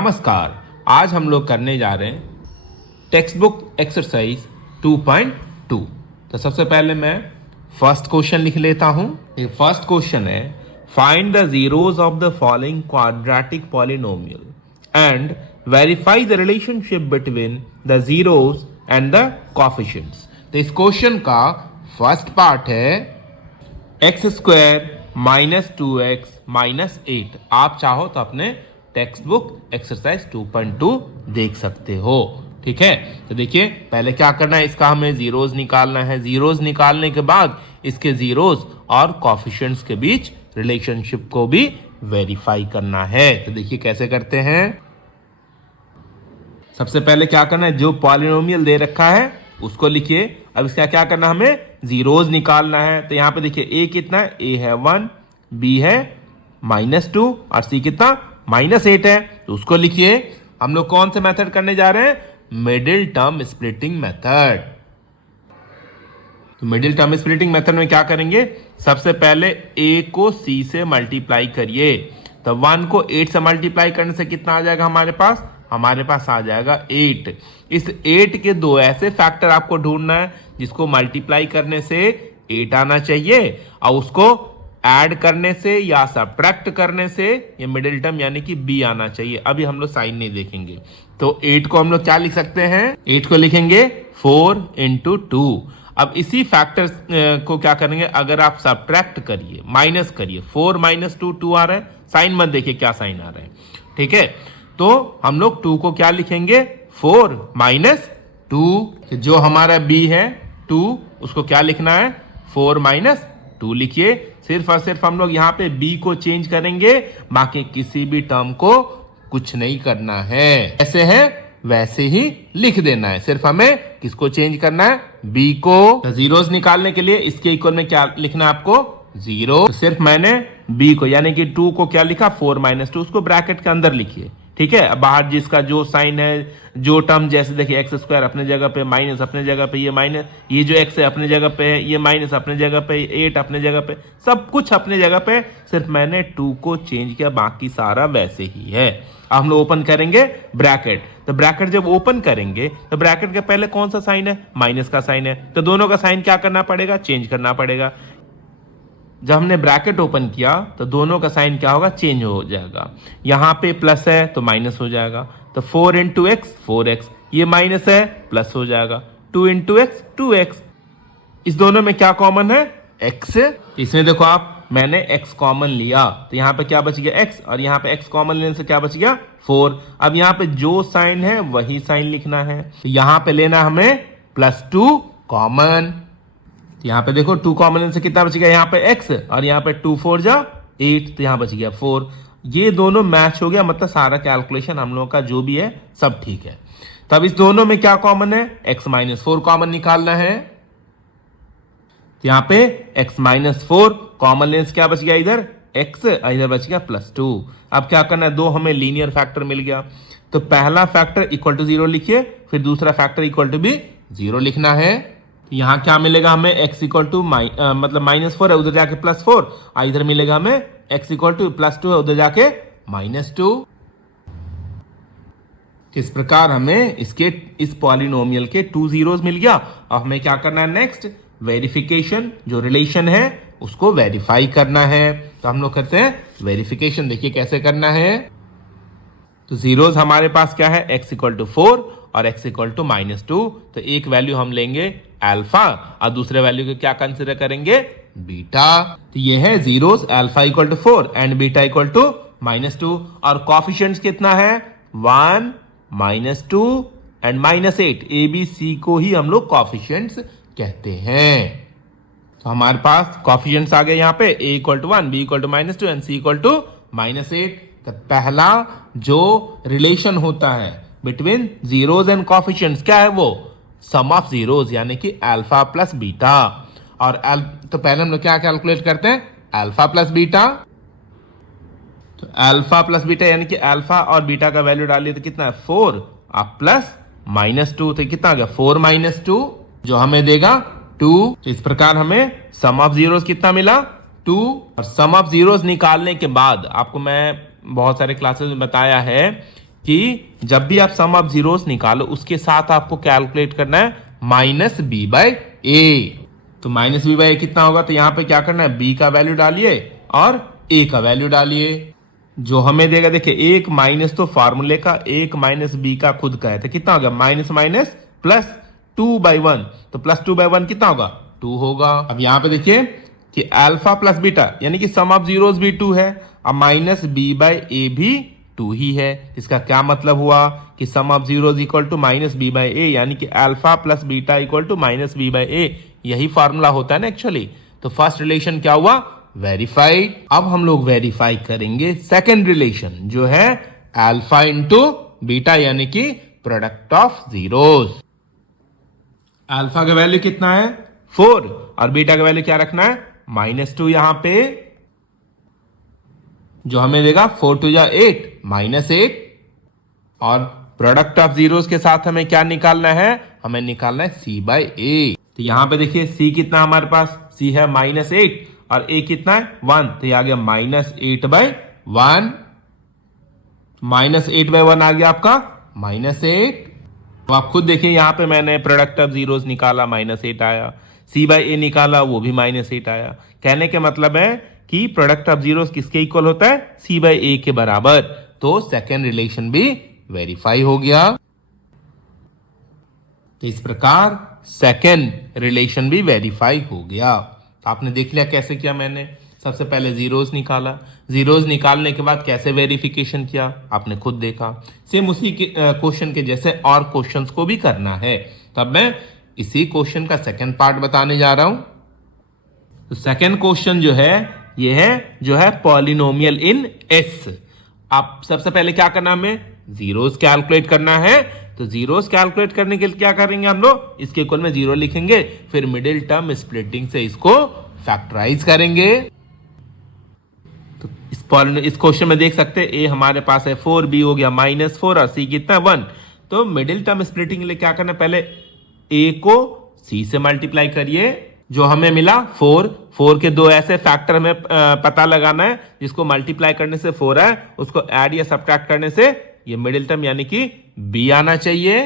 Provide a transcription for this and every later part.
नमस्कार। आज हम लोग करने जा रहे हैं टेक्स्ट बुक एक्सरसाइज 2.2। तो सबसे पहले मैं फर्स्ट क्वेश्चन लिख लेता हूं। ये फर्स्ट क्वेश्चन है, find the zeros of the following quadratic polynomial and verify the relationship between the zeros and the coefficients. तो इस क्वेश्चन का फर्स्ट पार्ट है x square minus 2x minus 8। आप चाहो तो अपने टेक्स्ट बुक एक्सरसाइज 2.2 देख सकते हो। ठीक है, तो देखिए पहले क्या करना है, इसका हमें जीरोस निकालना है। जीरोस निकालने के बाद इसके जीरोस और कोएफिशिएंट्स के बीच रिलेशनशिप को भी वेरीफाई करना है। तो देखिए कैसे करते हैं। सबसे पहले क्या करना है, जो पॉलिनोमियल दे रखा है उसको लिखिए। अब इसका क्या करना है, हमें जीरोस निकालना है। तो यहां पे देखिए ए कितना है, ए है 1, बी है -2 और सी कितना -8 है। तो उसको लिखिए। हम लोग कौन से मेथड करने जा रहे हैं, मिडिल टर्म स्प्लिटिंग मेथड। तो मिडिल टर्म स्प्लिटिंग मेथड में क्या करेंगे, सबसे पहले ए को सी से मल्टीप्लाई करिए। तो 1 को 8 से मल्टीप्लाई करने से कितना आ जाएगा हमारे पास आ जाएगा 8। इस 8 के दो ऐसे फैक्टर आपको ढूंढना है जिसको मल्टीप्लाई करने से 8 आना चाहिए और उसको ऐड करने से या सब्ट्रैक्ट करने से ये मिडिल टर्म यानी कि बी आना चाहिए। अभी हम लोग साइन नहीं देखेंगे। तो 8 को हम लोग क्या लिख सकते हैं, 8 को लिखेंगे 4 × 2। अब इसी फैक्टर्स को क्या करेंगे, अगर आप सब्ट्रैक्ट करिए, माइनस करिए, 4 - 2 2 आ रहा है, साइन मत देखिए क्या साइन आ रहा है। ठीक है, तो हम लोग 2 को क्या लिखेंगे, 4 - 2। जो हमारा b है 2, उसको क्या लिखना है, 4 - 2 लिखिए। सिर्फ और सिर्फ हम लोग यहाँ पे b को चेंज करेंगे, बाकी किसी भी टर्म को कुछ नहीं करना है। ऐसे है वैसे ही लिख देना है। सिर्फ हमें किसको चेंज करना है, b को। तो जीरोस निकालने के लिए इसके इक्वल में क्या लिखना है आपको, 0। तो सिर्फ मैंने b को यानी कि 2 को क्या लिखा, 4 - 2, उसको ब्रैकेट के अंदर लिखिए। ठीक है, अब बाहर जिसका जो साइन है, जो टर्म, जैसे देखिए एक्स स्क्वायर अपने जगह पे, माइनस अपने जगह पे, ये माइनस, ये जो एक्स है अपने जगह पे है, ये माइनस अपने जगह पे, 8 अपने जगह पे, सब कुछ अपने जगह पे। सिर्फ मैंने 2 को चेंज किया, बाकी सारा वैसे ही है। अब हम लोग ओपन करेंगे ब्रैकेट। तो ब्रैकेट जब ओपन करेंगे तो ब्रैकेट के पहले कौन सा साइन है, माइनस का साइन है। तो दोनों का साइन क्या करना पड़ेगा, चेंज करना पड़ेगा। जब हमने ब्रैकेट ओपन किया तो दोनों का साइन क्या होगा, चेंज हो जाएगा। यहां पे प्लस है तो माइनस हो जाएगा। तो 4 × x 4x, ये माइनस है प्लस हो जाएगा। 2 × x 2x। इस दोनों में क्या कॉमन है, x। इसमें देखो आप, मैंने x कॉमन लिया तो यहाँ पे क्या बच गया, x, और यहाँ पे x कॉमन लेने से क्या बच गया, 4। अब यहाँ पे जो साइन है वही साइन लिखना है। तो यहाँ पे लेना हमें +2 कॉमन। यहाँ पे देखो 2 कॉमन लेने से कितना बच गया, यहाँ पे x, और यहाँ पे 2 4 जा 8, तो यहाँ बच गया 4। ये दोनों मैच हो गया, मतलब सारा कैलकुलेशन हम लोगों का जो भी है सब ठीक है। तब इस दोनों में क्या कॉमन है, x - 4 कॉमन निकालना है। तो यहाँ पे x - 4 कॉमन लेने से क्या बच गया, इधर x, इधर बच गया +2। अब क्या करना है, दो हमें लीनियर फैक्टर मिल गया। तो पहला फैक्टर = 0 लिखिए, फिर दूसरा फैक्टर = भी 0 लिखना है। यहाँ क्या मिलेगा हमें, x मतलब -4 है, उधर जाके +4, और इधर मिलेगा हमें x +2 है, उधर जाके -2। इस प्रकार हमें इस पॉलिनोमियल के 2 जीरोस मिल गया। अब हमें क्या करना है, नेक्स्ट वेरिफिकेशन, जो रिलेशन है उसको वेरीफाई करना है। तो हम लोग करते हैं वेरिफिकेशन। देखिए कैसे करना है। तो जीरोस हमारे पास क्या है, x = 4 और x = -2। तो एक वैल्यू हम लेंगे अल्फा और दूसरे वैल्यू को क्या कंसीडर करेंगे, बीटा। तो ये है जीरोस, अल्फा = 4 एंड बीटा = -2। और कोएफिशिएंट्स कितना है, 1 -2 एंड -8। ए बी सी को ही हम लोग कोएफिशिएंट्स कहते हैं। तो हमारे पास कोएफिशिएंट्स आ गए यहाँ पे, a = 1, b = -2 एंड c = -8। तो पहला जो रिलेशन होता है बिटवीन जीरोस एंड कोएफिशिएंट्स क्या है, वो सम ऑफ जीरोस यानी कि अल्फा प्लस बीटा। और तो पहले हम लोग क्या कैलकुलेट करते हैं, अल्फा प्लस बीटा। तो अल्फा प्लस बीटा यानी कि अल्फा और बीटा का वैल्यू डालिए तो कितना है, 4 और प्लस -2, तो कितना आ गया, 4 - 2, जो हमें देगा 2। तो इस प्रकार हमें सम ऑफ जीरोस कितना मिला, 2। और सम ऑफ जीरोस निकालने के बाद आपको मैं बहुत सारे क्लासेस में बताया है कि जब भी आप सम ऑफ जीरोस निकालो उसके साथ आपको कैलकुलेट करना है माइनस बी बाई ए। तो माइनस बी बाई ए कितना होगा, तो यहाँ पे क्या करना है, बी का वैल्यू डालिए और ए का वैल्यू डालिए। जो हमें देगा देखिए, एक माइनस तो फार्मूले का, एक माइनस बी का खुद का है, तो कितना होगा, माइनस माइनस प्लस 2/1, तो प्लस 2/1 कितना होगा, 2 होगा। अब यहाँ पे देखिए कि अल्फा प्लस बीटा यानी कि सम ऑफ जीरोस भी 2 है, अब माइनस बी बाई ए भी 2 ही है। इसका क्या मतलब हुआ कि sum of zeros equal to minus B by A, यानी कि alpha plus beta equal to minus B by A, यही फॉर्मूला होता है ना एक्चुअली। तो फर्स्ट रिलेशन क्या हुआ, वेरीफाइड। अब हम लोग वेरीफाई करेंगे सेकेंड रिलेशन, जो है अल्फा इंटू बीटा यानी कि प्रोडक्ट ऑफ जीरोस। अल्फा का वैल्यू कितना है 4 और बीटा का वैल्यू क्या रखना है -2। यहां पे जो हमें देगा 4 2 जा 8 -8, और प्रोडक्ट ऑफ जीरोस के साथ हमें क्या निकालना है, हमें निकालना है c बाई ए। तो यहां पे देखिए c कितना हमारे पास, c है -8 और a कितना है 1, तो ये आ गया -8/1, -8/1 आ गया आपका -8। तो आप खुद देखिए यहाँ पे मैंने प्रोडक्ट ऑफ जीरोस निकाला -8 आया, c बाई ए निकाला वो भी -8 आया। कहने के मतलब है कि प्रोडक्ट ऑफ जीरोस किसके इक्वल होता है, c बाई ए के बराबर। तो सेकेंड रिलेशन भी वेरीफाई हो गया। तो इस प्रकार सेकेंड रिलेशन भी वेरीफाई हो गया। तो आपने देख लिया कैसे किया मैंने, सबसे पहले जीरोस निकाला, जीरोस निकालने के बाद कैसे वेरिफिकेशन किया आपने खुद देखा। सेम उसी क्वेश्चन के जैसे और क्वेश्चंस को भी करना है। तब मैं इसी क्वेश्चन का सेकंड पार्ट बताने जा रहा हूं। तो सेकंड क्वेश्चन जो है ये है जो है पॉलिनोमियल इन एस। आप सबसे पहले क्या करना, हमें जीरोस कैलकुलेट करना है। तो जीरोस कैलकुलेट करने के लिए क्या करेंगे हम लोग, इसके इक्वल में जीरो लिखेंगे, फिर मिडिल टर्म स्प्लिटिंग से इसको फैक्टराइज करेंगे। तो इस क्वेश्चन में देख सकते हैं ए हमारे पास है 4, बी हो गया -4 और सी कितना है 1। तो मिडिल टर्म स्प्लिटिंग के लिए क्या करना है, पहले ए को सी से मल्टीप्लाई करिए, जो हमें मिला 4 के दो ऐसे फैक्टर हमें पता लगाना है जिसको मल्टीप्लाई करने से 4 है, उसको ऐड या सब्ट्रैक्ट करने से ये मिडिल टर्म यानी कि बी आना चाहिए।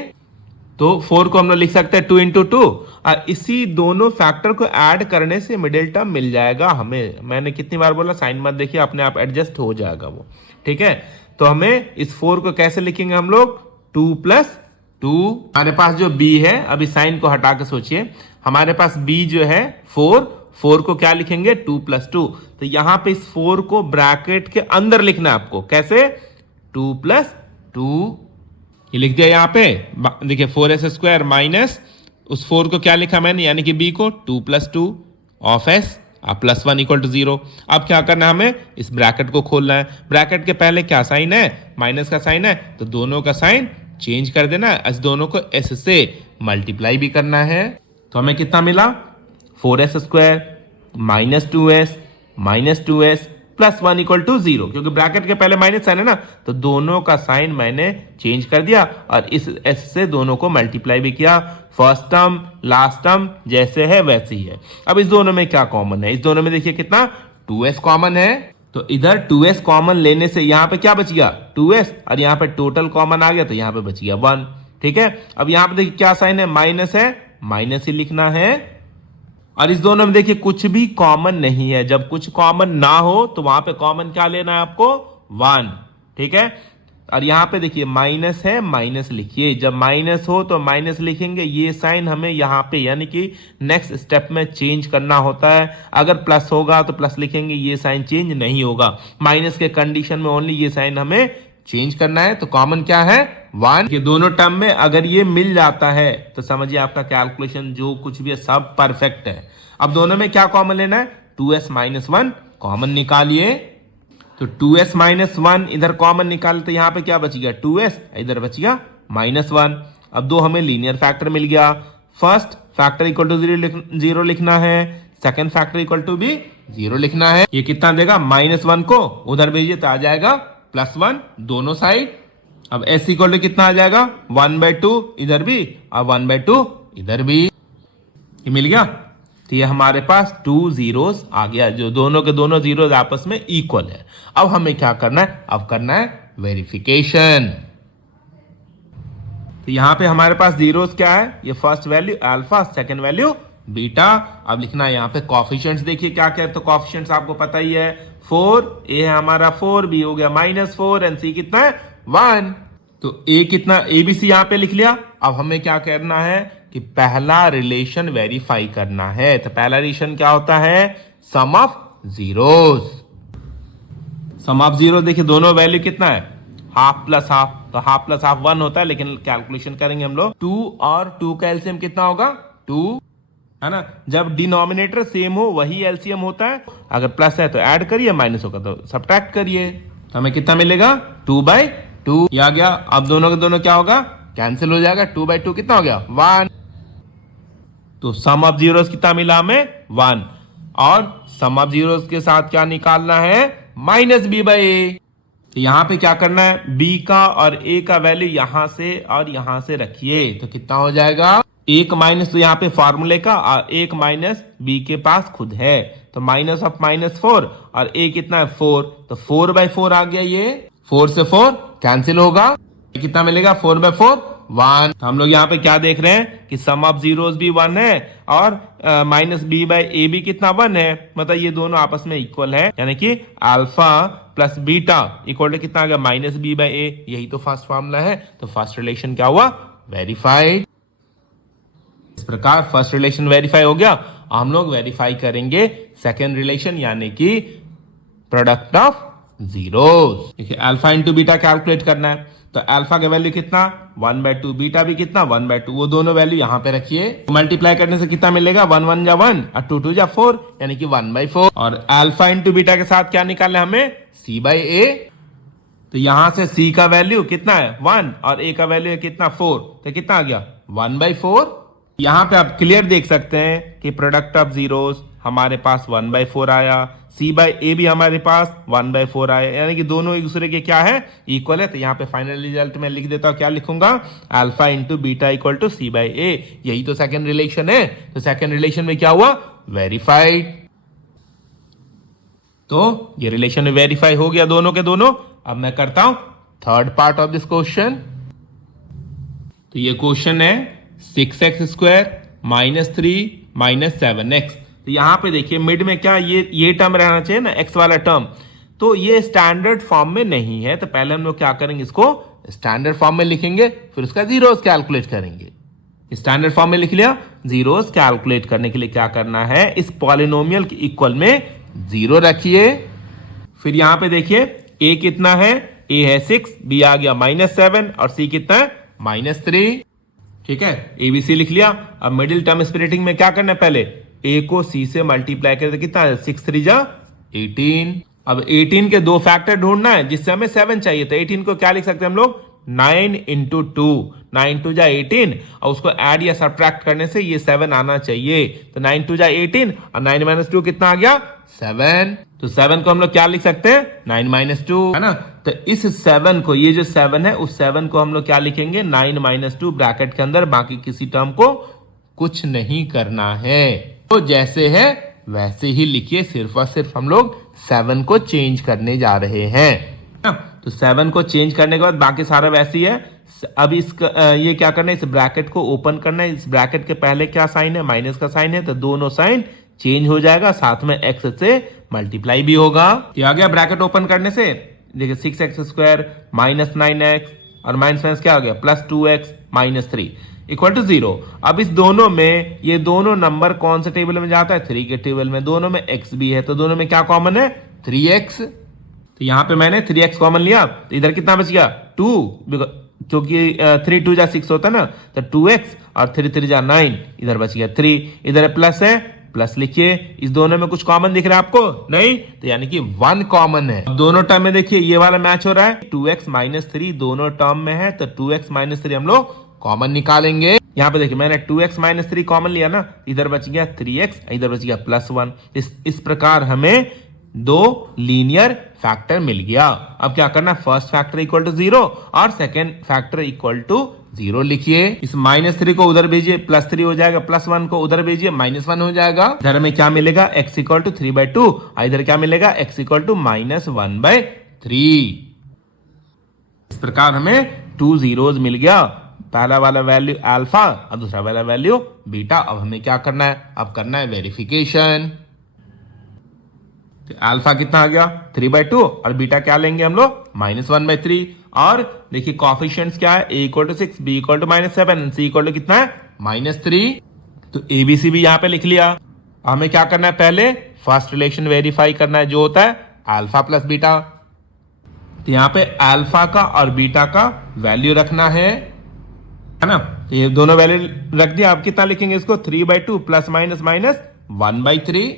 तो 4 को हम लोग लिख सकते हैं 2 × 2 और इसी दोनों फैक्टर को ऐड करने से मिडिल टर्म मिल जाएगा हमें। मैंने कितनी बार बोला, साइन मत देखिए, अपने आप एडजस्ट हो जाएगा वो, ठीक है। तो हमें इस 4 को कैसे लिखेंगे हम लोग, 2 + 2। हमारे पास जो b है, अभी साइन को हटा के सोचिए, हमारे पास b जो है 4 को क्या लिखेंगे 2 + 2। तो यहां पे इस 4 को ब्रैकेट के अंदर लिखना है आपको, कैसे 2 + 2 ये लिख दिया यहाँ पे। देखिए 4s² माइनस उस 4 को क्या लिखा मैंने, यानी कि b को 2 + 2 ऑफ s +1 = 0। अब क्या करना है, हमें इस ब्रैकेट को खोलना है। ब्रैकेट के पहले क्या साइन है, माइनस का साइन है, तो दोनों का साइन चेंज कर देना, इस दोनों को s से मल्टीप्लाई भी करना है। तो हमें कितना मिला, 4s² -2s 2s +1 = 0, क्योंकि ब्रैकेट के पहले माइनस साइन है ना, तो दोनों का साइन मैंने चेंज कर दिया और इस s से दोनों को मल्टीप्लाई भी किया। फर्स्ट टर्म लास्ट टर्म जैसे है वैसे ही है। अब इस दोनों में क्या कॉमन है, इस दोनों में देखिए कितना 2s कॉमन है। तो इधर 2s कॉमन लेने से यहाँ पे क्या बच गया 2s, और यहाँ पे टोटल कॉमन आ गया तो यहाँ पे बच गया 1, ठीक है। अब यहाँ पे देखिए क्या साइन है, माइनस है, माइनस ही लिखना है। और इस दोनों में देखिए कुछ भी कॉमन नहीं है, जब कुछ कॉमन ना हो तो वहां पे कॉमन क्या लेना है आपको 1, ठीक है। और यहाँ पे देखिए माइनस है, माइनस लिखिए, जब माइनस हो तो माइनस लिखेंगे। ये साइन हमें यहाँ पे यानी कि नेक्स्ट स्टेप में चेंज करना होता है। अगर प्लस होगा तो प्लस लिखेंगे, ये साइन चेंज नहीं होगा। माइनस के कंडीशन में ओनली ये साइन हमें चेंज करना है। तो कॉमन क्या है 1। ये दोनों टर्म में अगर ये मिल जाता है तो समझिए आपका कैलकुलेशन जो कुछ भी है सब परफेक्ट है। अब दोनों में क्या कॉमन लेना है, 2s - 1 कॉमन निकालिए। तो 2s - 1 इधर कॉमन निकाले तो यहाँ पे क्या बच गया 2s, इधर बच गया -1। अब दो हमें लीनियर फैक्टर मिल गया। फर्स्ट फैक्टर इक्वल टू 0 लिखना है, सेकेंड फैक्टर इक्वल टू भी 0 लिखना है। ये कितना देगा, -1 को उधर भेजिए तो आ जाएगा +1 दोनों साइड। अब s इक्वल टू कितना आ जाएगा 1/2 इधर भी और 1/2 इधर भी, ये मिल गया। तो ये हमारे पास 2 जीरोस आ गया, जो दोनों के दोनों जीरोस आपस में इक्वल है। अब हमें क्या करना है, अब करना है वेरिफिकेशन। तो यहाँ पे हमारे पास जीरोस क्या है, ये first value alpha, second value beta. अब लिखना है यहाँ पे कॉफिशिएंट्स, देखिए क्या क्या है, तो कॉफिशिएंट्स आपको पता ही है, 4, ए है हमारा 4, बी हो गया -4 एंड सी कितना है 1। तो ए कितना, ए बी सी यहाँ पे लिख लिया। अब हमें क्या करना है कि पहला रिलेशन वेरीफाई करना है। तो पहला रिलेशन क्या होता है, sum of zeros. Sum of zero देखिए दोनों वैल्यू कितना है, हाफ प्लस हाफ, तो हाफ प्लस हाफ 1 होता है, लेकिन कैलकुलेशन करेंगे हम लोग 2 और 2 का एलसीएम कितना होगा 2, है ना। जब डिनोमिनेटर सेम हो वही एलसीएम होता है, अगर प्लस है तो ऐड करिए, माइनस होगा तो सब्ट्रैक्ट करिए। तो हमें कितना मिलेगा 2/2, ये आ गया। अब दोनों के दोनों क्या होगा, कैंसिल हो जाएगा, 2/2 कितना हो गया 1। तो सम ऑफ जीरोस कितना मिला हमें 1, और सम ऑफ जीरोस के साथ क्या निकालना है -b/a। तो यहां पे क्या करना है, b का और a का वैल्यू यहां से और यहां से रखिए, तो कितना हो जाएगा, एक माइनस, तो यहाँ पे फॉर्मूले का एक माइनस b के पास खुद है, तो माइनस ऑफ -4 और a कितना है 4, तो 4/4 आ गया, ये 4 से 4 कैंसिल होगा, कितना मिलेगा 4/4 1। तो हम लोग यहाँ पे क्या देख रहे हैं कि सम ऑफ जीरोस भी 1 है और -b/a भी कितना 1 है, मतलब ये दोनों आपस में इक्वल है, यानी कि alpha plus beta equal to कितना आ गया -b/a। यही तो फर्स्ट फॉर्मूला है। तो फर्स्ट रिलेशन क्या हुआ, वेरीफाइड। इस प्रकार फर्स्ट रिलेशन वेरीफाई हो गया। हम लोग वेरीफाई करेंगे सेकेंड रिलेशन, यानी कि प्रोडक्ट ऑफ जीरोस। देखिए अल्फा इंटू बीटा कैलकुलेट करना है, तो अल्फा का वैल्यू कितना 1/2, बीटा भी कितना 1/2, वो दोनों वैल्यू यहां पे रखिए। मल्टीप्लाई करने से कितना मिलेगा 1 1 जा 1 और 2 2 जा 4, यानी कि 1/4। और अल्फा इंटू बीटा के साथ क्या निकालना है हमें, c/a। तो यहां से c का वैल्यू कितना है 1 और a का वैल्यू है कितना 4, तो कितना आ गया 1/4। यहां पे आप क्लियर देख सकते हैं कि प्रोडक्ट ऑफ जीरोस हमारे पास 1/4 आया, c/a भी हमारे पास 1/4 आया, यानी कि दोनों एक दूसरे के क्या है इक्वल है। तो यहाँ पे फाइनल रिजल्ट में लिख देता हूं, क्या लिखूंगा, alpha into beta equal to c/a। यही तो सेकंड रिलेशन है। तो सेकंड रिलेशन में क्या हुआ, वेरीफाइड। तो ये रिलेशन वेरीफाई हो गया दोनों के दोनों। अब मैं करता हूं third part of this question. तो ये क्वेश्चन है 6x² -3 -7x। तो यहां पे देखिए मिड में क्या ये टर्म रहना चाहिए ना, x वाला टर्म, तो ये स्टैंडर्ड फॉर्म में नहीं है। तो पहले हम लोग क्या करेंगे, इसको स्टैंडर्ड फॉर्म में लिखेंगे, फिर उसका जीरोस कैलकुलेट करेंगे। स्टैंडर्ड फॉर्म में लिख लिया, जीरोस कैलकुलेट करने के लिए क्या करना है, इस पॉलिनोमियल के इक्वल में 0 रखिए। फिर यहां पे देखिए a कितना है, a है 6, b आ गया -7 और c कितना है -3। ठीक है, ABC लिख लिया। अब मिडिल टर्म स्प्लिटिंग में क्या करना है, पहले a को c से मल्टीप्लाई करते कितना है 6 3 जा 18। अब 18 के दो फैक्टर ढूंढना है जिससे हमें 7 चाहिए, तो 18 को क्या लिख सकते हैं हम लोग 9 × 2, 9 2 जा 18, और उसको ऐड या सब्ट्रैक्ट करने से ये 7 आना चाहिए। तो 9 2 जा 18 और 9 - 2 कितना आ गया 7। तो 7 को हम लोग क्या लिख सकते हैं 9 - 2, है ना। तो इस 7 को, ये जो 7 है उस 7 को हम लोग क्या लिखेंगे 9 - 2 ब्रैकेट के अंदर, बाकी किसी टर्म को कुछ नहीं करना है। तो जैसे है वैसे ही लिखिए, सिर्फ और सिर्फ हम लोग 7 को चेंज करने जा रहे हैं। तो 7 को चेंज करने के बाद बाकी सारा वैसे ही है। अब इसका ये क्या करना है, इस ब्रैकेट को ओपन करना है। इस ब्रैकेट के पहले क्या साइन है, माइनस का साइन है, तो दोनों साइन चेंज हो जाएगा, साथ में x से मल्टीप्लाई भी होगा। ये आ गया ब्रैकेट ओपन करने से, देखिए 6x² -9x और माइनस क्या हो गया +2x -3 = 0। अब इस दोनों में ये दोनों नंबर कौन से टेबल में जाता है, 3 के टेबल में। दोनों में x भी है, तो दोनों में क्या कॉमन है 3x। तो यहां पे मैंने 3x कॉमन लिया, तो इधर कितना बच गया 2, क्योंकि 3 2 जा 6 होता है ना, तो 2x और 3 3 जा 9, इधर बच गया 3। इधर प्लस है, प्लस लिखिए। इस दोनों में कुछ कॉमन दिख रहा है आपको, नहीं, तो यानी कि 1 कॉमन है। अब दोनों टर्म में देखिए ये वाला मैच हो रहा है, 2x - 3 दोनों टर्म में है, तो 2x - 3 हम लोग कॉमन निकालेंगे। यहाँ पे देखिए मैंने 2x - 3 कॉमन लिया ना, इधर बच गया 3x, इधर बच गया +1। इस प्रकार हमें 2 लीनियर फैक्टर मिल गया। अब क्या करना, फर्स्ट फैक्टर = 0 और सेकेंड फैक्टर = 0 लिखिए। इस -3 को उधर भेजिए, +3 हो जाएगा, +1 को उधर भेजिए, -1 हो जाएगा। इधर में क्या मिलेगा x = 3/2, इधर क्या मिलेगा x = -1/3। इस प्रकार हमें 2 जीरोस मिल गया। पहला वाला वैल्यू अल्फा और दूसरा वाला वैल्यू बीटा। अब हमें क्या करना है, अब करना है वेरिफिकेशन। तो अल्फा कितना आ गया 3/2 और बीटा क्या लेंगे हम लोग -1/3। और देखिए कॉफिशिएंट्स क्या है, a = 6, b = -7, c = कितना है -3। तो ABC भी यहाँ पे लिख लिया। हमें क्या करना है, पहले फर्स्ट रिलेशन वेरीफाई करना है जो होता है अल्फा प्लस बीटा। तो यहाँ पे अल्फा का और बीटा का वैल्यू रखना है ना। तो ये दोनों वैल्यू रख दिया। आप कितना लिखेंगे इसको 3/2 प्लस माइनस माइनस 1/3।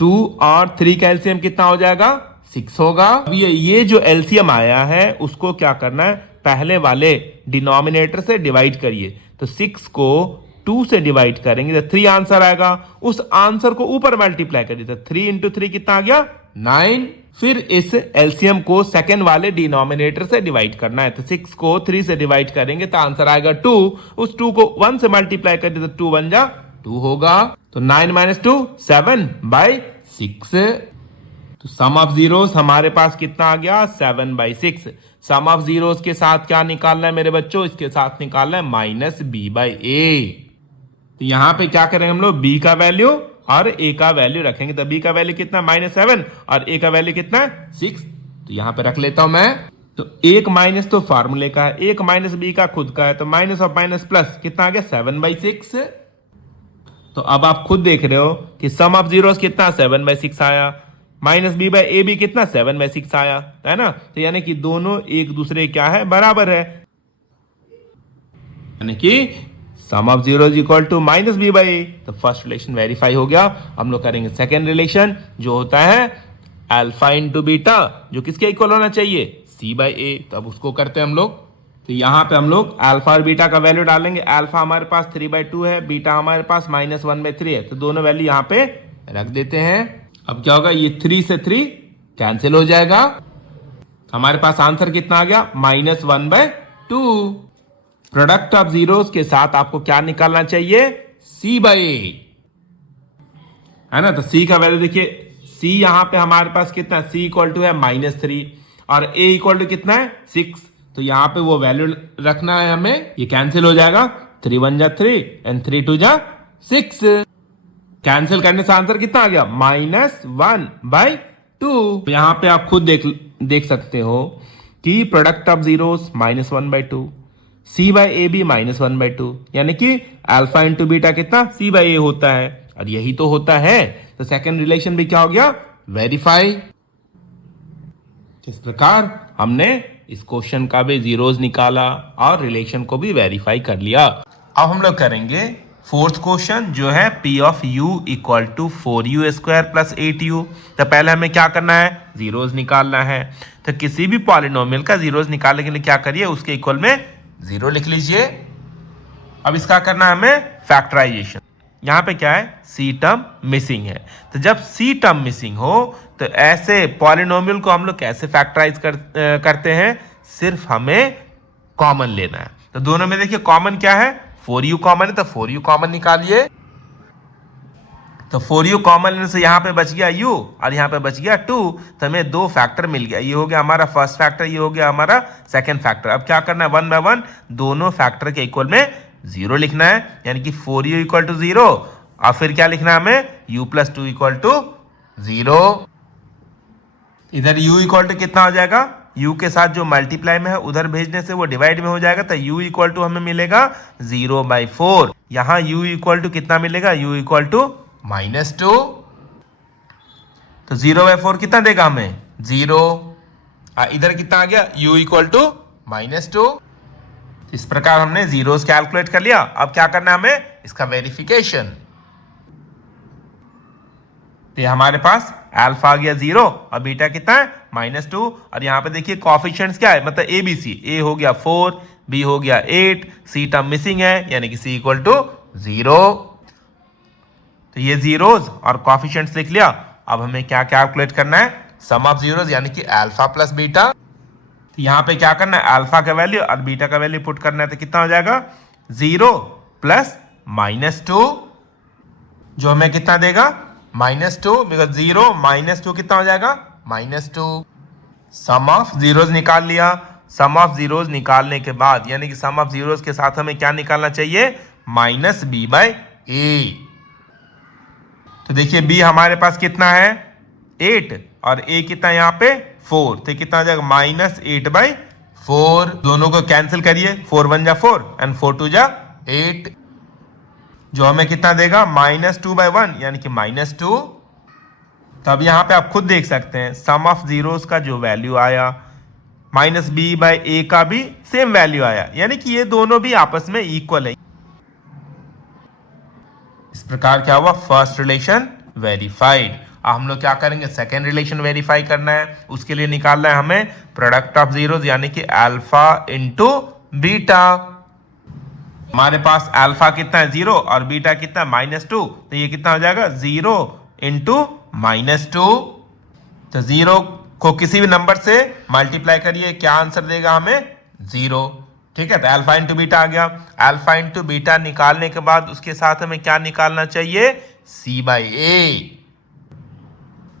2 और 3 का एलसीएम कितना हो जाएगा 6 होगा। अब ये जो एलसीएम आया है उसको क्या करना है, पहले वाले डिनोमिनेटर से डिवाइड करिए। तो 6 को 2 से डिवाइड करेंगे तो 3 आंसर आएगा। उस आंसर को ऊपर मल्टीप्लाई करिए तो 3 × 3 कितना आ गया 9। फिर इस एलसीएम को सेकंड वाले डिनोमिनेटर से डिवाइड करना है। तो 6 को 3 से डिवाइड करेंगे तो आंसर आएगा 2। उस 2 को 1 से मल्टीप्लाई करिए तो 2 1 जा 2 होगा। तो 9 - 2 7/6। तो सम ऑफ जीरोस हमारे पास कितना आ गया 7/6। सम ऑफ जीरोस के साथ क्या निकालना है मेरे बच्चों, इसके साथ निकालना है -b/a। तो यहां पे क्या करेंगे हम लोग, b का वैल्यू और a का वैल्यू रखेंगे। तो b का वैल्यू कितना -7 और a का वैल्यू कितना 6। तो यहां पे रख लेता हूं मैं। तो एक माइनस तो फार्मूले का है, एक माइनस b का खुद का है। तो माइनस और माइनस प्लस कितना आ गया 7/6। तो अब आप खुद देख रहे हो कि सम ऑफ जीरोस कितना 7/6 आया, -b/a भी कितना 7/6 आया, है ना। तो यानी कि दोनों एक दूसरे क्या है बराबर है, यानी कि sum of zero is equal to -b/a। तो फर्स्ट रिलेशन वेरीफाई हो गया। हम लोग करेंगे सेकेंड रिलेशन जो होता है अल्फा इंटू बीटा, जो किसके इक्वल होना चाहिए c/a। तो अब उसको करते हैं हम लोग। तो यहाँ पे हम लोग अल्फा और बीटा का वैल्यू डालेंगे। अल्फा हमारे पास 3/2 है, बीटा हमारे पास -1/3 है। तो दोनों वैल्यू यहाँ पे रख देते हैं। अब क्या होगा, ये 3 से 3 कैंसिल हो जाएगा। हमारे पास आंसर कितना आ गया -1/2। प्रोडक्ट ऑफ जीरोस के साथ आपको क्या निकालना चाहिए c/a, है ना। तो c का वैल्यू देखिए, c यहाँ पे हमारे पास कितना c = है -3 और a = कितना है 6। तो यहाँ पे वो वैल्यू रखना है हमें। ये कैंसिल हो जाएगा, 3 1 जा 3 एंड 3 2 जा 6। कैंसिल करने से आंसर कितना आ गया -1/2। यहाँ पे आप खुद देख सकते हो कि प्रोडक्ट ऑफ जीरोस -1/2, c/a भी -1/2, यानी कि अल्फा इंटू बीटा कितना c/a होता है। और यही तो होता है। तो सेकंड रिलेशन भी क्या हो गया वेरीफाई। इस प्रकार हमने इस क्वेश्चन का भी जीरोस निकाला और रिलेशन को भी वेरीफाई कर लिया। अब हम लोग करेंगे फोर्थ क्वेश्चन जो है p of u = 4u² + 8u। तो पहले हमें क्या करना है, जीरोस निकालना है। तो किसी भी पॉलिनोमियल का जीरोस निकालने के लिए क्या करिए, उसके इक्वल में 0 लिख लीजिए। अब इसका करना है हमें फैक्टराइजेशन। यहाँ पे क्या है c टर्म मिसिंग है। तो जब c टर्म मिसिंग हो तो ऐसे पॉलिनोमियल को हम लोग कैसे फैक्टराइज करते हैं, सिर्फ हमें कॉमन लेना है। तो दोनों में देखिए कॉमन क्या है 4u कॉमन है, तो 4u कॉमन निकालिए। तो 4u कॉमन लेने से यहाँ पे बच गया u और यहाँ पे बच गया 2। तो हमें 2 फैक्टर मिल गया। ये हो गया हमारा फर्स्ट फैक्टर, ये हो गया हमारा सेकंड फैक्टर। अब क्या करना है 1 by 1 दोनों फैक्टर के इक्वल में 0 लिखना है, यानी कि 4u = 0 और फिर क्या लिखना है हमें u + 2 = 0। इधर u = कितना हो जाएगा, u के साथ जो मल्टीप्लाई में है उधर भेजने से वो डिवाइड में हो जाएगा। तो u = हमें मिलेगा 0/4। यहाँ u = कितना मिलेगा, u = -2। तो 0/4 कितना देगा हमें 0। इधर कितना आ गया u = -2। इस प्रकार हमने जीरोस कैलकुलेट कर लिया। अब क्या करना है हमें, इसका वेरिफिकेशन। तो हमारे पास अल्फा आ गया 0 और बीटा कितना है -2। और यहाँ पे देखिए कोएफिशिएंट्स क्या है, मतलब ABC, a हो गया 4, b हो गया 8, c टर्म मिसिंग है यानी कि c = 0। तो ये जीरोस और कोएफिशिएंट्स लिख लिया। अब हमें क्या कैलकुलेट करना है, सम ऑफ जीरोस यानी कि अल्फा प्लस बीटा। तो यहाँ पे क्या करना है, अल्फा का वैल्यू और बीटा का वैल्यू पुट करना है। तो कितना हो जाएगा 0 + -2, जो हमें कितना देगा -2, बिकॉज 0 - 2 कितना हो जाएगा -2। सम ऑफ जीरोस निकाल लिया। सम ऑफ जीरोज निकालने के बाद, यानी कि सम ऑफ जीरोज के साथ हमें क्या निकालना चाहिए, माइनस बी बाई ए। तो देखिए बी हमारे पास कितना है 8 और ए कितना है यहाँ पे 4, तो कितना आ जाएगा माइनस 8/4। दोनों को कैंसिल करिए, 4 1 जा 4 एंड 4 2 जा 8, जो हमें कितना देगा -2/1 यानी कि -2। तब यहाँ पे आप खुद देख सकते हैं सम ऑफ जीरोस का जो वैल्यू आया माइनस बी बाई ए का भी सेम वैल्यू आया, यानी कि ये दोनों भी आपस में इक्वल है। इस प्रकार क्या हुआ, फर्स्ट रिलेशन वेरीफाइड। अब हम लोग क्या करेंगे, सेकेंड रिलेशन वेरीफाई करना है। उसके लिए निकालना है हमें प्रोडक्ट ऑफ जीरोस, यानी कि अल्फा इंटू बीटा। हमारे पास अल्फा कितना है 0 और बीटा कितना है -2, तो ये कितना हो जाएगा 0 इंटू -2। तो 0 को किसी भी नंबर से मल्टीप्लाई करिए, क्या आंसर देगा हमें 0। ठीक है, तो अल्फा इंटू बीटा आ गया। अल्फा इंटू बीटा निकालने के बाद उसके साथ हमें क्या निकालना चाहिए, सी बाई ए।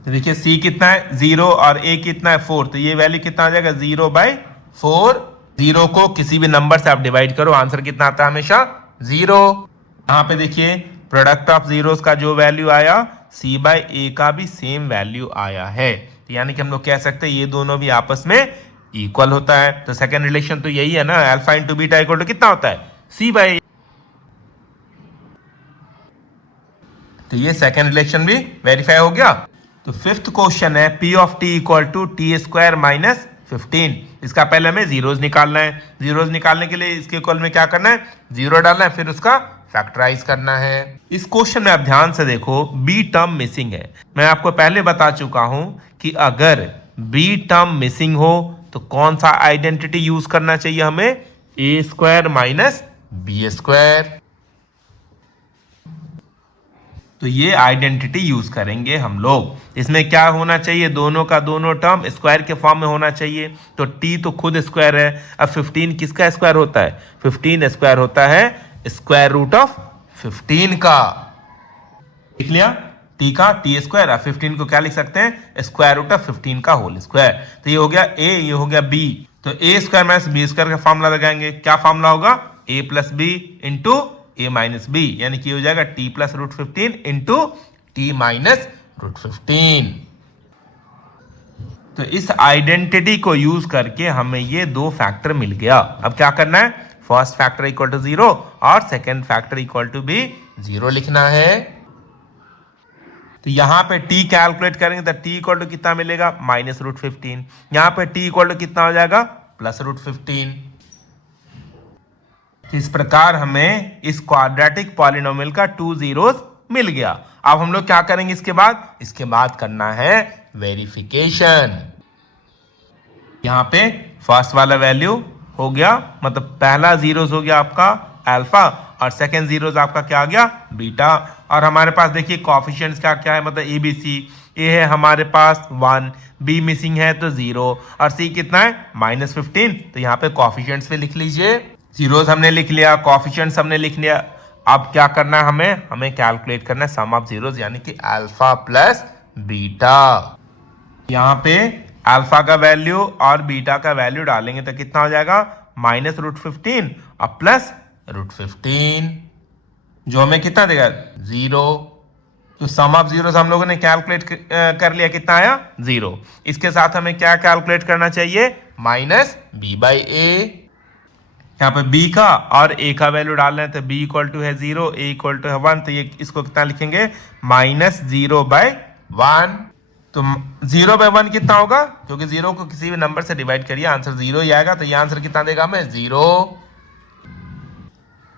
तो देखिए सी कितना है 0 और ए कितना है 4, तो ये वैल्यू कितना आ जाएगा 0/4। 0 को किसी भी नंबर से आप डिवाइड करो, आंसर कितना आता है हमेशा 0। यहाँ पे देखिए प्रोडक्ट ऑफ जीरोस का जो वैल्यू आया सी बाई ए का भी सेम वैल्यू आया है, तो यानी कि हम लोग कह सकते हैं ये दोनों भी आपस में इक्वल होता है। तो सेकेंड रिलेशन तो यही है ना, alpha into beta equal to कितना होता है सी बाई। तो ये सेकेंड रिलेशन भी वेरीफाई हो गया। तो फिफ्थ क्वेश्चन है P of T equal to t² minus 15। इसका पहले हमें जीरोज निकालना है। जीरोज निकालने के लिए इसके इक्वल में क्या करना है, 0 डालना है, फिर उसका फैक्टराइज करना है। इस क्वेश्चन में आप ध्यान से देखो, बी टर्म मिसिंग है। मैं आपको पहले बता चुका हूं कि अगर बी टर्म मिसिंग हो तो कौन सा आइडेंटिटी यूज करना चाहिए हमें, a² माइनस b²। तो ये आइडेंटिटी यूज करेंगे हम लोग। इसमें क्या होना चाहिए, दोनों का दोनों टर्म स्क्वायर के फॉर्म में होना चाहिए। तो t तो खुद स्क्वायर है। अब 15 किसका स्क्वायर होता है, 15 स्क्वायर होता है स्क्वायर रूट ऑफ 15 का। लिख लिया t का t², अब 15 को क्या लिख सकते हैं, स्क्वायर रूट ऑफ 15 का होल स्क्वायर। तो ये हो गया a, ये हो गया b। तो a² माइनस b² का फॉर्मूला लगाएंगे। क्या फॉर्मूला होगा, a plus B into a minus B, यानी कि हो जाएगा t plus root 15 into t minus root 15। तो इस आइडेंटिटी को यूज करके हमें ये दो फैक्टर मिल गया। अब क्या करना है, फर्स्ट फैक्टर इक्वल टू 0 और सेकेंड फैक्टर इक्वल टू भी 0 लिखना है। तो यहां पे t कैलकुलेट करेंगे तो t इक्वल टू कितना मिलेगा, माइनस रूट 15। यहां पे t इक्वल टू कितना हो जाएगा, प्लस रूट 15। इस प्रकार हमें इस क्वाड्रेटिक पॉलिनोमियल का 2 जीरोस मिल गया। अब हम लोग क्या करेंगे इसके बाद करना है वेरिफिकेशन। यहां पे फर्स्ट वाला वैल्यू हो गया, मतलब पहला जीरोस हो गया आपका अल्फा और सेकेंड जीरोस आपका क्या आ गया बीटा। और हमारे पास देखिए कोएफिशिएंट्स क्या क्या है, मतलब ABC। ए है हमारे पास 1, बी मिसिंग है तो 0 और सी कितना है -15। तो यहाँ पे कोएफिशिएंट्स पे लिख लीजिए। जीरोस हमने लिख लिया, कोएफिशिएंट्स हमने लिख लिया। अब क्या करना है, हमें कैलकुलेट करना है सम ऑफ जीरोस, यानी कि अल्फा प्लस बीटा। यहाँ पे अल्फा का वैल्यू और बीटा का वैल्यू डालेंगे तो कितना हो जाएगा, माइनस रूट 15 और प्लस रूट 15, जो हमें कितना देगा 0। तो सम ऑफ जीरोस हम लोगों ने कैलकुलेट कर लिया, कितना आया 0। इसके साथ हमें क्या कैलकुलेट करना चाहिए, माइनस बी बाई ए। यहाँ पे b का और a का वैल्यू डालना है, तो b इक्वल टू है 0, a इक्वल टू है 1। तो ये इसको कितना लिखेंगे, -0/1। तो 0/1 कितना होगा, क्योंकि 0 को किसी भी नंबर से डिवाइड करिए आंसर 0 ही आएगा। तो ये आंसर कितना देगा हमें 0।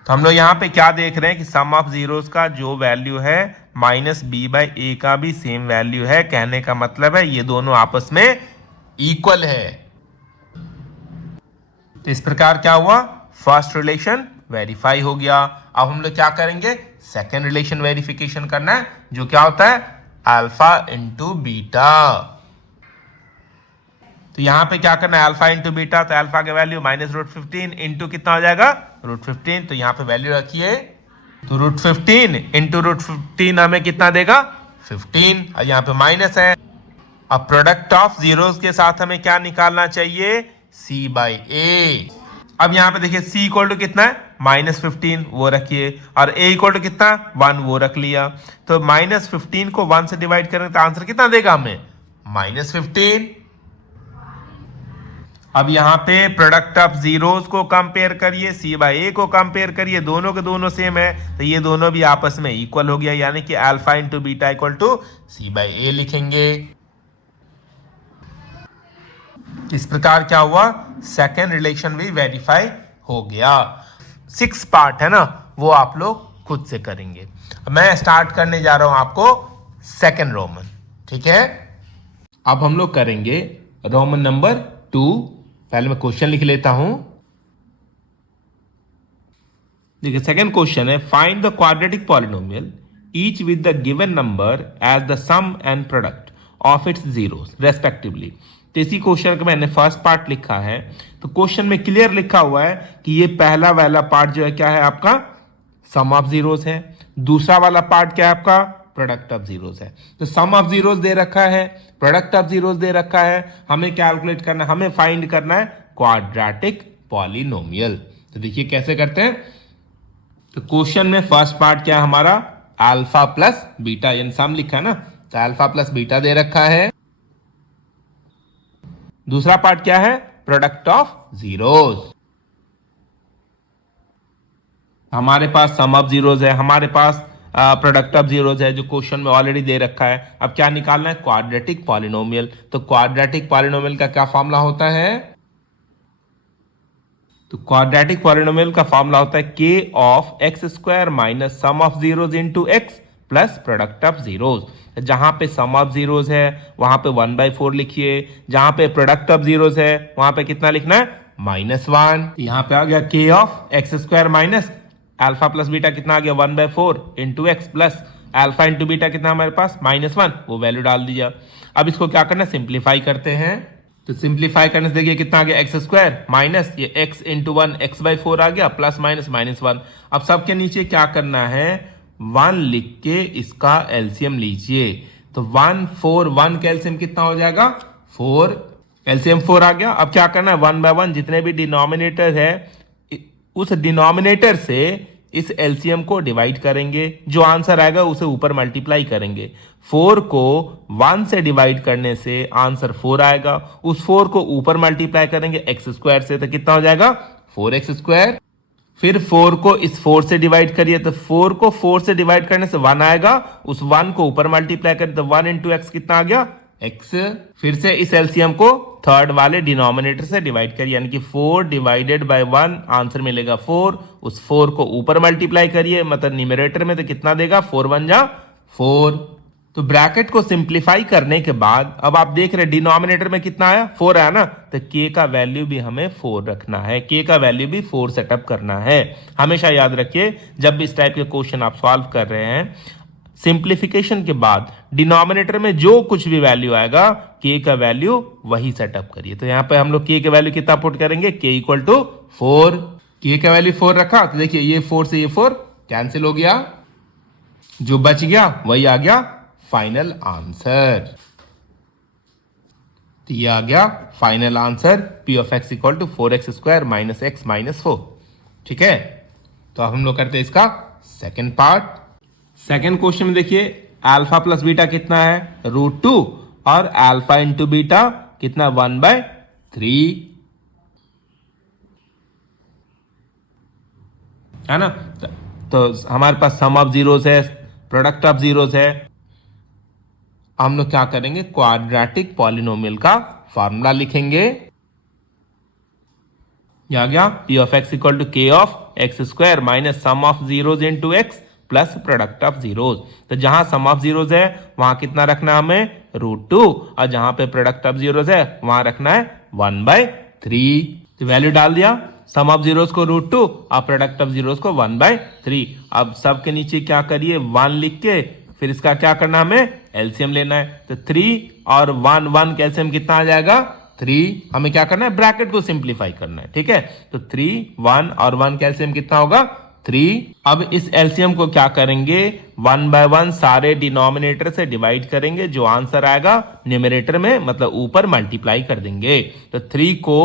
तो हम लोग यहाँ पे क्या देख रहे हैं कि सम ऑफ जीरोस का जो वैल्यू है -b/a का भी सेम वैल्यू है। कहने का मतलब है ये दोनों आपस में इक्वल है। तो इस प्रकार क्या हुआ, फर्स्ट रिलेशन वेरीफाई हो गया। अब हम लोग क्या करेंगे, सेकेंड रिलेशन वेरिफिकेशन करना है, जो क्या होता है अल्फा इंटू बीटा। तो यहां पे क्या करना है, अल्फा इंटू बीटा। तो अल्फा का वैल्यू -√15 इंटू कितना हो जाएगा √15। तो यहाँ पे वैल्यू रखिए, तो √15 इंटू √15 हमें कितना देगा 15, और यहाँ पे माइनस है। अब प्रोडक्ट ऑफ जीरोस के साथ हमें क्या निकालना चाहिए, सी बाई ए। अब यहाँ पे देखिए c इक्वल टू कितना है -15, वो रखिए, और a इक्वल टू कितना 1, वो रख लिया। तो -15 को 1 से डिवाइड करेंगे तो आंसर कितना देगा हमें -15। अब यहाँ पे प्रोडक्ट ऑफ जीरोस को कंपेयर करिए, c बाई ए को कंपेयर करिए, दोनों के दोनों सेम है तो ये दोनों भी आपस में इक्वल हो गया, यानी कि alpha into beta equal to C by A लिखेंगे। इस प्रकार क्या हुआ, सेकेंड रिलेशन भी वेरीफाई हो गया। 6 पार्ट है ना, वो आप लोग खुद से करेंगे। मैं स्टार्ट करने जा रहा हूं आपको सेकेंड रोमन, ठीक है। अब हम लोग करेंगे रोमन नंबर 2। पहले मैं क्वेश्चन लिख लेता हूं। देखिए सेकेंड क्वेश्चन है, find the quadratic polynomial each with the given number as the sum and product of its zeros respectively. तो इसी क्वेश्चन का मैंने फर्स्ट पार्ट लिखा है। तो क्वेश्चन में क्लियर लिखा हुआ है कि ये पहला वाला पार्ट जो है क्या है आपका सम ऑफ जीरोस है, दूसरा वाला पार्ट क्या है आपका प्रोडक्ट ऑफ जीरोस है। तो सम ऑफ जीरोस दे रखा है, प्रोडक्ट ऑफ जीरोस दे रखा है, हमें कैलकुलेट करना है, हमें फाइंड करना है क्वाड्रेटिक पॉलिनोमियल। तो देखिए कैसे करते हैं। तो क्वेश्चन में फर्स्ट पार्ट क्या है हमारा अल्फा प्लस बीटा, यानी सम लिखा है ना, तो अल्फा प्लस बीटा दे रखा है। दूसरा पार्ट क्या है प्रोडक्ट ऑफ जीरोस। हमारे पास सम ऑफ जीरोस है, हमारे पास प्रोडक्ट ऑफ जीरोस है जो क्वेश्चन में ऑलरेडी दे रखा है। अब क्या निकालना है क्वाड्रेटिक पॉलिनोमियल। तो क्वाड्रेटिक पॉलिनोमियल का क्या फॉर्मूला होता है, तो क्वाड्रेटिक पॉलिनोमियल का फॉर्मूला होता है के of x square minus sum of zeros into x plus product of zeros. जहां पे सम ऑफ जीरोस है वहां पे 1/4 लिखिए, जहां पे प्रोडक्ट ऑफ जीरोस है वहां पे कितना लिखना है -1। यहां पे आ गया के of x square minus alpha plus beta कितना आ गया 1/4 into x plus alpha into beta कितना हमारे पास -1, वो वैल्यू डाल दिया। अब इसको क्या करना है सिंप्लीफाई करते हैं। तो सिंप्लीफाई करने से देखिए कितना आ गया एक्स स्क्वायर माइनस ये एक्स इंटू 1 x/4 आ गया प्लस माइनस -1। अब सबके नीचे क्या करना है 1 लिख के इसका एलसीएम लीजिए। तो 1 4 1 का एलसीएम कितना हो जाएगा 4, एलसीएम 4 आ गया। अब क्या करना है 1/1 जितने भी डिनोमिनेटर है उस डिनोमिनेटर से इस एलसीएम को डिवाइड करेंगे, जो आंसर आएगा उसे ऊपर मल्टीप्लाई करेंगे। 4 को 1 से डिवाइड करने से आंसर 4 आएगा, उस 4 को ऊपर मल्टीप्लाई करेंगे एक्स स्क्वायर से, तो कितना हो जाएगा 4x²। फिर 4 को इस 4 से डिवाइड करिए, तो 4 को 4 से डिवाइड करने से 1 आएगा, उस 1 को ऊपर मल्टीप्लाई करें तो 1 इंटू एक्स कितना आ गया x। फिर से इस एलसीएम को थर्ड वाले डिनोमिनेटर से डिवाइड करिए, यानी कि 4 डिवाइडेड बाय 1 आंसर मिलेगा 4। उस 4 को ऊपर मल्टीप्लाई करिए, मतलब न्यूमरेटर में, तो कितना देगा 4 1 जा 4। तो ब्रैकेट को सिंप्लीफाई करने के बाद अब आप देख रहे डिनोमिनेटर में कितना आया 4 आया ना, तो k का वैल्यू भी हमें 4 रखना है, k का वैल्यू भी 4 सेटअप करना है। हमेशा याद रखिए जब भी इस टाइप के क्वेश्चन आप सॉल्व कर रहे हैं, सिंप्लीफिकेशन के बाद डिनोमिनेटर में जो कुछ भी वैल्यू आएगा k का वैल्यू वही सेटअप करिए। तो यहां पे हम लोग k के वैल्यू कितना पुट करेंगे k इक्वल टू 4। k का वैल्यू 4 रखा तो देखिए ये 4 से ये 4 कैंसिल हो गया, जो बच गया वही आ गया फाइनल आंसर। तो ये आ गया final answer p of x equal to 4x² minus x minus 4। ठीक है, तो अब हम लोग करते हैं इसका सेकेंड पार्ट। सेकेंड क्वेश्चन में देखिए अल्फा प्लस बीटा कितना है √2 और अल्फा इंटू बीटा कितना 1/3 है ना। तो हमारे पास सम ऑफ जीरोस है, प्रोडक्ट ऑफ जीरोस है। हम लोग क्या करेंगे क्वाड्रेटिक पॉलिनोमियल का फॉर्मूला लिखेंगे। आ गया p of x equal to k of x² minus sum of zeros into x plus product of zeros. तो जहां सम ऑफ जीरोस है वहां कितना रखना है हमें √2, और जहां पे प्रोडक्ट ऑफ जीरोस है वहां रखना है 1/3। तो वैल्यू डाल दिया, सम ऑफ जीरोस को √2 और प्रोडक्ट ऑफ जीरोस को 1/3। अब सबके नीचे क्या करिए 1 लिख के फिर इसका क्या करना हमें एलसीएम लेना है। तो 3 और 1 1 का एलसीएम कितना आ जाएगा 3। हमें क्या करना है ब्रैकेट को सिंप्लीफाई करना है। ठीक है, तो 3 1 और 1 का एलसीएम कितना होगा 3। अब इस एलसीएम को क्या करेंगे 1/1 सारे डिनोमिनेटर से डिवाइड करेंगे, जो आंसर आएगा न्यूमरेटर में मतलब ऊपर मल्टीप्लाई कर देंगे। तो 3 को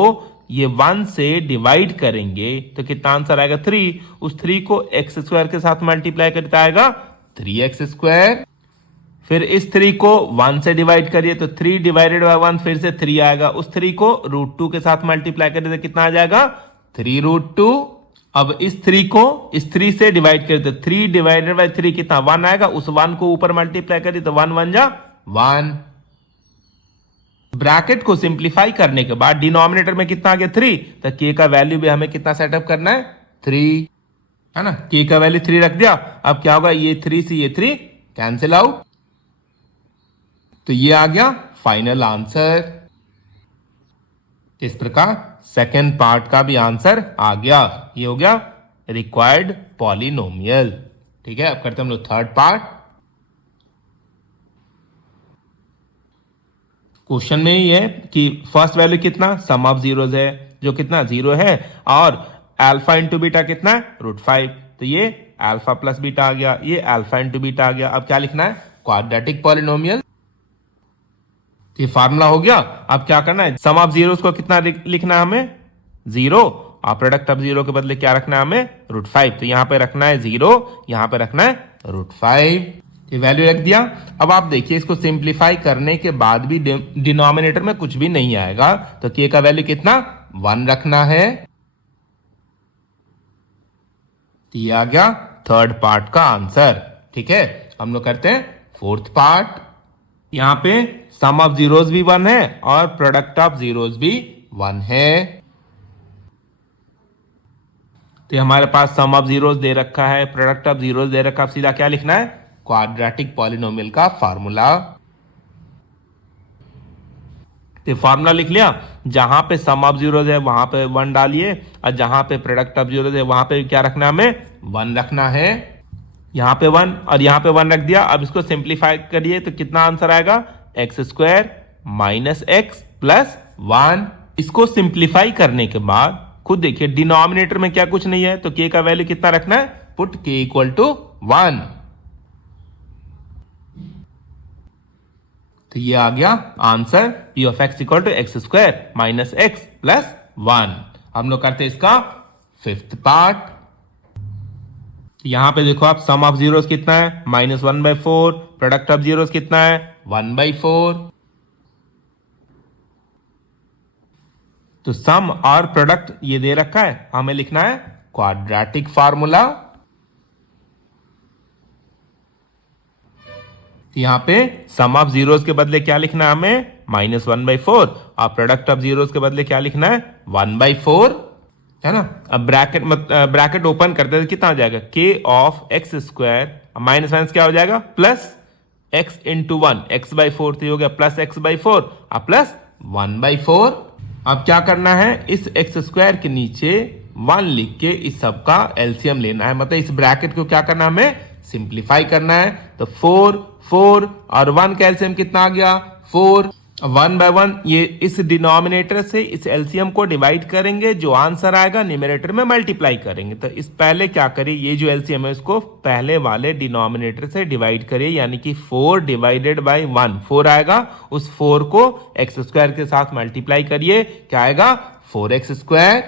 ये 1 से डिवाइड करेंगे तो कितना आंसर आएगा 3। उस 3 को एक्स स्क्वायर के साथ मल्टीप्लाई करता आएगा 3x स्क्वायर। फिर इस 3 को 1 से डिवाइड करिए तो 3 डिवाइडेड बाय 1 फिर से 3 आएगा। उस 3 को √2 के साथ मल्टीप्लाई करिए तो कितना आ जाएगा 3√2। अब इस 3 को इस 3 से डिवाइड करिए तो 3 डिवाइडेड बाय 3 कितना 1 आएगा। उस 1 को ऊपर मल्टीप्लाई करिए तो 1 1 जा 1। ब्रैकेट को सिंप्लीफाई करने के बाद डिनोमिनेटर में कितना आ गया 3, तो k का वैल्यू भी हमें कितना सेटअप करना है 3, है ना। k का वैल्यू 3 रख दिया। अब क्या होगा, ये 3 से ये 3 कैंसिल आउट, तो ये आ गया फाइनल आंसर। इस प्रकार सेकेंड पार्ट का भी आंसर आ गया। ये हो गया रिक्वायर्ड पॉलिनोमियल। ठीक है, अब करते हैं हम लोग थर्ड पार्ट। क्वेश्चन में ये है कि फर्स्ट वैल्यू कितना सम ऑफ जीरोज है, जो कितना 0 है, और अल्फा इंटू बीटा कितना है √5, तो ये अल्फा प्लस बीटा आ गया, ये अल्फा इंटू बीटा आ गया। अब क्या लिखना है क्वाड्रेटिक पॉलिनोमियल। ये फार्मूला हो गया। अब क्या करना है, सम ऑफ जीरोज को कितना लिखना है हमें 0, और प्रोडक्ट ऑफ 0 के बदले क्या रखना है हमें √5, तो यहां पे रखना है 0, यहां पे रखना है √5। ये वैल्यू रख दिया। अब आप देखिए इसको सिंप्लीफाई करने के बाद भी डिनोमिनेटर में कुछ भी नहीं आएगा, तो k का वैल्यू कितना 1 रखना है। तो ये आ गया थर्ड पार्ट का आंसर। ठीक है, हम लोग करते हैं फोर्थ पार्ट। यहां पे सम ऑफ जीरोज भी 1 है और प्रोडक्ट ऑफ जीरोज भी 1 है। तो हमारे पास सम ऑफ जीरोज दे रखा है, प्रोडक्ट ऑफ जीरोज दे रखा है। अब सीधा क्या लिखना है क्वाड्रेटिक पॉलिनोमियल का फार्मूला। तो फार्मूला लिख लिया, जहां पे सम ऑफ जीरोज है वहां पे 1 डालिए, और जहां पे प्रोडक्ट ऑफ जीरोज है वहां पे क्या रखना है हमें 1 रखना है। यहां पे 1 और यहां पे 1 रख दिया। अब इसको सिंप्लीफाई करिए तो कितना आंसर आएगा x² - x + 1। इसको सिंप्लीफाई करने के बाद खुद देखिए डिनोमिनेटर में क्या कुछ नहीं है, तो k का वैल्यू कितना रखना है, पुट k = 1। तो ये आ गया answer p of x = x² - x + 1। हम लोग करते हैं इसका फिफ्थ पार्ट। यहां पे देखो आप सम ऑफ जीरोस कितना है -1/4, प्रोडक्ट ऑफ जीरोस कितना है 1/4। तो सम और प्रोडक्ट ये दे रखा है, हमें लिखना है क्वाड्रेटिक फार्मूला। यहां पे सम ऑफ जीरोस के बदले क्या लिखना है हमें -1/4, और प्रोडक्ट ऑफ जीरोस के बदले क्या लिखना है 1/4, है ना। अब ब्रैकेट ओपन करते हैं तो कितना हो जाएगा k of x², माइनस क्या हो जाएगा प्लस x × 1, x/4, तो हो गया +x/4 और प्लस 1/4। अब क्या करना है, इस x² के नीचे 1 लिख के इस सब का एलसीएम लेना है, मतलब इस ब्रैकेट को क्या करना है हमें सिंप्लीफाई करना है। तो 4 4 और 1 का एलसीएम कितना आ गया 4, 1/1 ये इस डिनोमिनेटर से इस एलसीएम को डिवाइड करेंगे, जो आंसर आएगा न्यूमरेटर में मल्टीप्लाई करेंगे। तो इस पहले क्या करिए, ये जो एलसीएम है इसको पहले वाले डिनोमिनेटर से डिवाइड करिए, यानी कि 4 डिवाइडेड बाय 1 4 आएगा। उस 4 को x² के साथ मल्टीप्लाई करिए, क्या आएगा 4x²।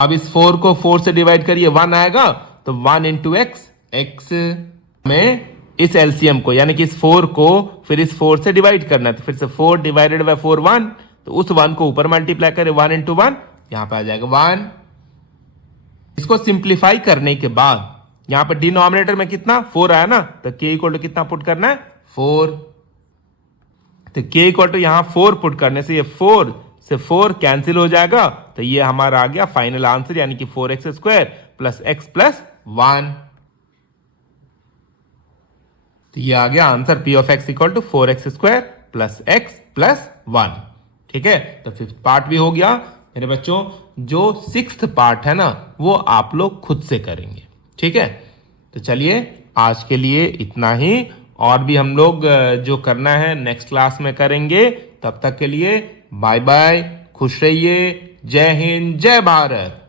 अब इस 4 को 4 से डिवाइड करिए 1 आएगा, तो 1 × x में इस एलसीएम को यानी कि इस 4 को फिर इस 4 से डिवाइड करना है, तो फिर से 4 डिवाइडेड बाय 4 1, तो उस 1 को ऊपर मल्टीप्लाई करें 1 × 1, यहां पे आ जाएगा 1। इसको सिंप्लीफाई करने के बाद यहां पे डिनोमिनेटर में कितना 4 आया ना, तो k = कितना पुट करना है 4। तो k = यहां 4 पुट करने से ये 4 से 4 कैंसिल हो जाएगा, तो ये हमारा आ गया फाइनल आंसर, यानी कि 4x² + x + 1। तो ये आ गया answer p of x = 4x² + x + 1। ठीक है, तो फिफ्थ पार्ट भी हो गया मेरे बच्चों। जो सिक्स्थ पार्ट है ना वो आप लोग खुद से करेंगे। ठीक है, तो चलिए आज के लिए इतना ही, और भी हम लोग जो करना है नेक्स्ट क्लास में करेंगे। तब तक के लिए बाय बाय, खुश रहिए, जय हिंद, जय भारत।